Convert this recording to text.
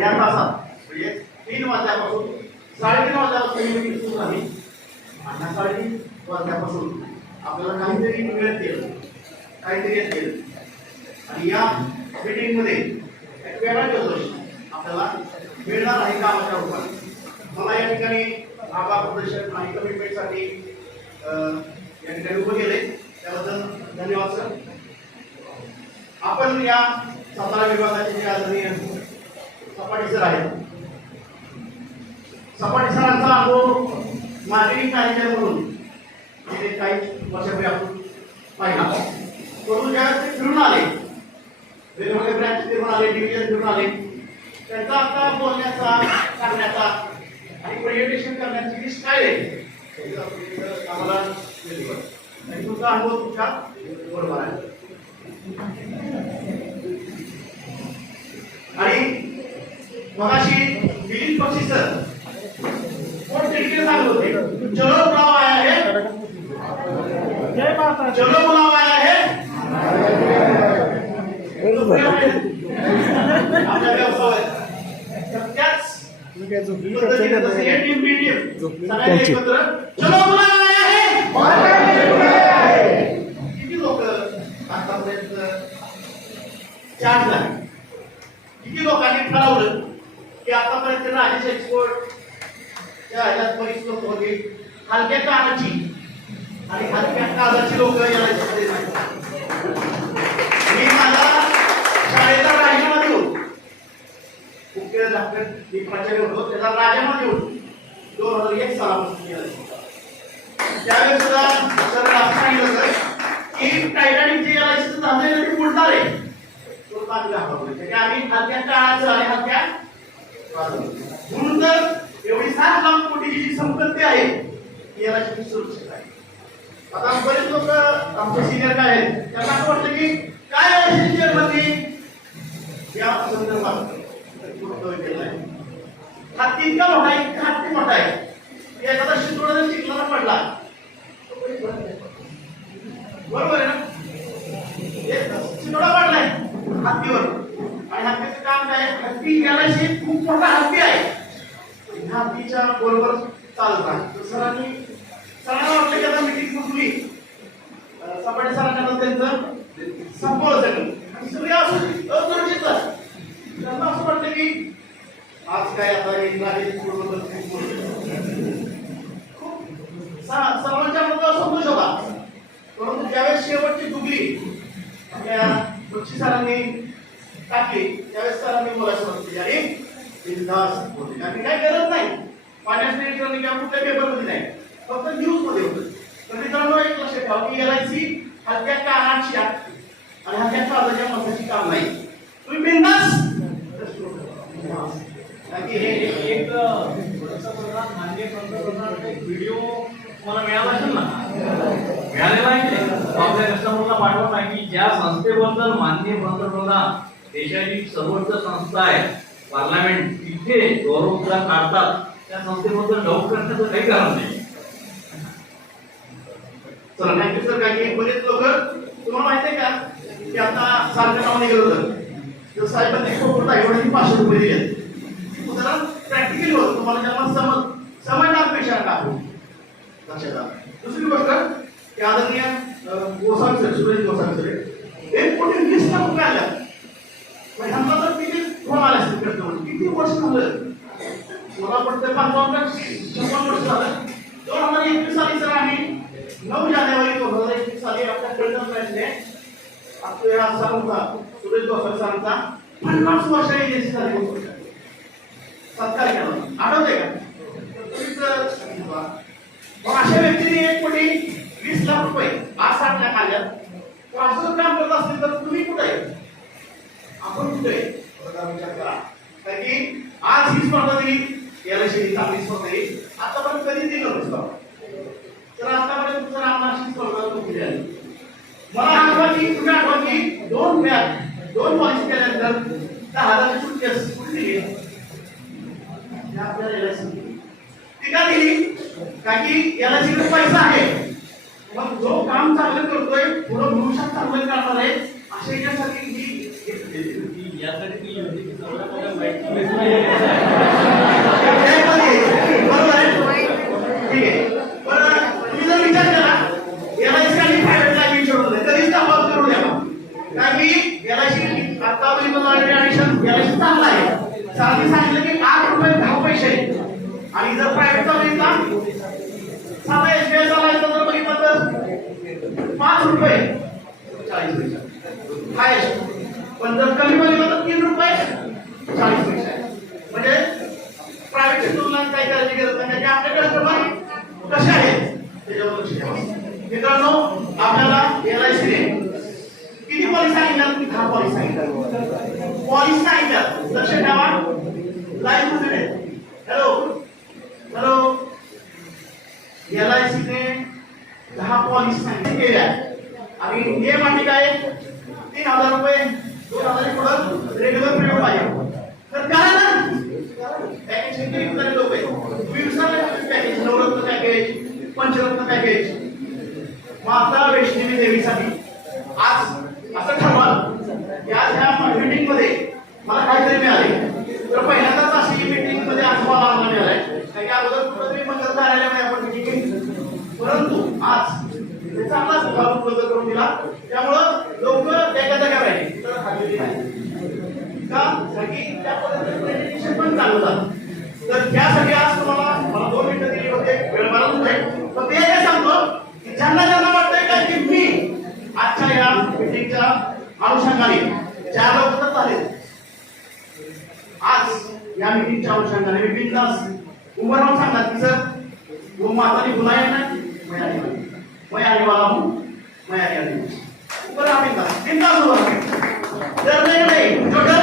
या तासात म्हणजे 3 वाजल्यापासून 3:30 वाजल्यापासून मीटिंग सुरू झाली आणि 3:30 वाजल्यापासून आपल्याला काहीतरी मिळेल, काहीतरी येतील आणि या मीटिंग मध्ये एक वेगळा जल्लोष आपल्याला मिळणार आहे कामाच्या रूपाने. मला या ठिकाणी आभार प्रदर्शन आणि कमिटमेंटसाठी या ठिकाणी उभं केले त्याबद्दल धन्यवाद सर. आपण या सातारा विभागाचे जे आदरणीय सपाटे सर आहेत, सपाटे सरांचा अनुभव मार्केटिंग मॅनेजर म्हणून गेले काही वर्षापूर्वी आपण पाहिला. परंतु ज्यावेळेस ते फिरून आले, वेगवेगळे ब्रँच फिरून आले, डिव्हिजन फिरून आले, त्यांचा आता बोलण्याचा, सांगण्याचा आणि प्रेझेंटेशन करण्याची जी स्टाईल आहे आम्हाला आणि तुमचा अनुभव तुमच्या बरोबर आहे. आणि मगाशी दिलीप पक्षी सर कोण तिकडे सांगत होते, चलो बुलावा आया है, जय माता, चलो बुलावा आया है. आपल्या व्यवसाय त्याच पद्धतीने हे टीम सगळ्यांनी एकत्र चलो बुलावा आया है. किती लोक आतापर्यंत चार्ज झाले, किती लोकांनी ठरवलं की आतापर्यंत राजेश एक्सपोर्ट त्या ह्याच्यात बरीच लोक होती हलक्या कामाची आणि हलक्या कामाची लोक याच्यामध्ये नाही. मी माझा शाळेचा राजीनामा देऊन मुख्य डॉक्टर प्राचार्य होतो त्याचा राजीनामा देऊन 2001 सालापासून केला. त्यावेळेस सुद्धा सर असं सांगितलं सर की टायटॅनिक जे एलआयसी झालं ते उलटार आहे तो चांगला हवा आम्ही हलक्या काळाचं आणि हलक्या म्हणून तर एवढी 7 लाख कोटीची जी संपत्ती आहे ती एलआयसी सुरक्षित आहे. आता बरेच लोक आमचे सिनियर काय आहेत त्यांना असं वाटतं की काय एलआयसी मध्ये या संदर्भात हत्ती इतका मोठा आहे, इतका हत्ती मोठा आहे एखादा शिंदोडा जर चिखलाला पडला बरोबर आहे ना, शिंदोडा पडलाय हत्तीवर आणि हत्तीचं काम काय, हत्ती एलआयसी खूप मोठा हत्ती आहे, ह्या हत्तीच्या बरोबर चालत आहे. सरांना वाटलं की आता मीटिंग संपली, सपाटे सरांना त्यांचं संपवलं सगळं सगळे असुरक्षित त्यांना असं वाटतं की आज काय आता सर्वांच्या मनाला संतोष होता. परंतु ज्यावेळेस शेवटची दुगली आपल्या बक्षी सरांनी टाकली त्यावेळेस सरांनी बोलायला सुरुवात केली आणि बिनधास्त बोलले आणि काय गरज नाही फायनान्स किंवा कुठल्या पेपरमध्ये नाही, फक्त न्यूज मध्ये होतं. तर मित्रांनो एक लक्षात ठेवा की एलआयसी हलक्या कानाची आणि हलक्या काळजाच्या मसाची काम नाही. तुम्ही बिनधास्त एक माननीय पंतप्रधानांचा एक व्हिडिओ मला मिळाला असेल ना, मिळालेला आहे आपल्या कस्टमरला पाठवत आहे की ज्या संस्थेबद्दल माननीय पंतप्रधान देशाची सर्वोच्च संस्था आहे पार्लमेंट तिथे गौरवपुरा काढतात त्या संस्थेबद्दल डाऊट करण्याचं काही कारण नाही. चला थँक्यू सर. काही बरेच लोक तुम्हाला माहिती आहे का की आता सारख्या नावाने गेलो तर साहेबांनी एवढे 500 रुपये दिले उदाहरण प्रॅक्टिकली होतं तुम्हाला ज्यांना समजणार पेशंट आहे लक्षात आलं. दुसरी गोष्ट की आदरणीय गोसावी सर सुरेश गोसावी सर 1,20,00,000 रुपये आल्या पण ह्यांना तर किती फोन आले असतील किती वर्ष झालं मला पडतं 55 वर्ष झालं. 2021 साली सर आम्ही 9 जानेवारी 2021 साली आपल्या कळतम बँकने आपल्या सरांचा सुरेश गोसावी सरांचा 50 वर्ष एजन्सी झाली सत्कार केला आठवते का. मग अशा व्यक्तीने 1,20,00,000 रुपये आज 7 लाख आल्यात तर असं काम करत असतील तर तुम्ही कुठे आहे आपण कुठे आहे विचार करा. कारण की आज ही स्पर्धा दिली एलआयसी चांगली स्पर्धा दिली आतापर्यंत कधी दिली नव्हती स्पर्धा तर आतापर्यंत तुमचं नामाशी स्पर्धा तुम्ही दिली. मला आठवा की तुम्ही आठवा की 2 पॉलिसी केल्यानंतर 10,000 सुट्टी कुठली आपल्याला एलआयसी ती का दिली का की एलआयसीकडे पैसा आहे मग जो काम चांगलं करतोय पुढे भविष्यात चांगलं करणार आहे अशा याच्यासाठी ही यासाठी ती योजना की सर्वात मोठ्या वाईट बरोबर आहे, ठीक आहे. पण तुम्ही जर विचार केला LIC आणि प्रायव्हेट लाईफ इन्शुरन्स कधीच तफावत करू द्या, कारण की LIC आतापर्यंत LIC चांगला आहे. सारखी सांगितलं की 8 रुपये 10 पैसे आणि जर प्रायव्हेटचा बघितला साधा SBI चा लायसन जर बघितलं तर 5 रुपये 40 पैसे हायस्ट, पण जर कमी बघितलं तर 3 रुपये 40 पैसे आहे. म्हणजे प्रायव्हेटची तुलना काही करायची गरज नाही, की आपले कस्टमर कसे आहेत त्याच्यावर लक्ष द्यावं. मित्रांनो, आपल्याला LIC ने किती पॉलिसी सांगितलं? 10 पॉलिसी सांगितलं. पॉलिसी सांगितलं लक्ष ठेवा. लाईव्ह मध्ये हॅलो हॅलो LIC ने 10 पॉलिसी सांगितल्या आणि हे माहिती काय 3,000 रुपये 2,000 पुढं रेग्युलर प्रीमियम पाहिजे. तर करा ना, पॅकेज किती झाले लोक आहे तुम्ही विसरले. पॅकेज नवरत्न पॅकेज, पंचरत्न पॅकेज, माता वैष्णवी देवीसाठी आज असं ठरवा की आज ह्या मीटिंग मध्ये मला काहीतरी मिळाले. तर पहिल्यांदाच अशी मीटिंग मध्ये आज मला आम्हाला मिळालाय, कारण की अगोदर कुठेतरी मंगल कार्यालयामध्ये आपण मीटिंग केली, परंतु आज चांगलाच भाग उपलब्ध करून दिला. त्यामुळं लोक एका जागा राहिले तर हल्ली नाही का, की त्या पद्धतीने प्रेझेंटेशन पण चालू झालं. तर त्यासाठी आज तुम्हाला मला 2 मिनिटं दिली होते, वेळ मला होते. तर ते काय सांगतो की ज्यांना ज्यांना वाटतंय का की मी आजच्या या मीटिंगच्या अनुषंगाने 4 लोक तर झाले, आज या मीटिंगच्या अनुषंगाने मी बिंदास उभं राहून सांगणार की सर वो माताने बुलाया ना मैं आने वाला हूँ, मैं आने वाली हूँ. ऊपर आप बिंदास बिंदास उभं राहा. डर नहीं, जो डर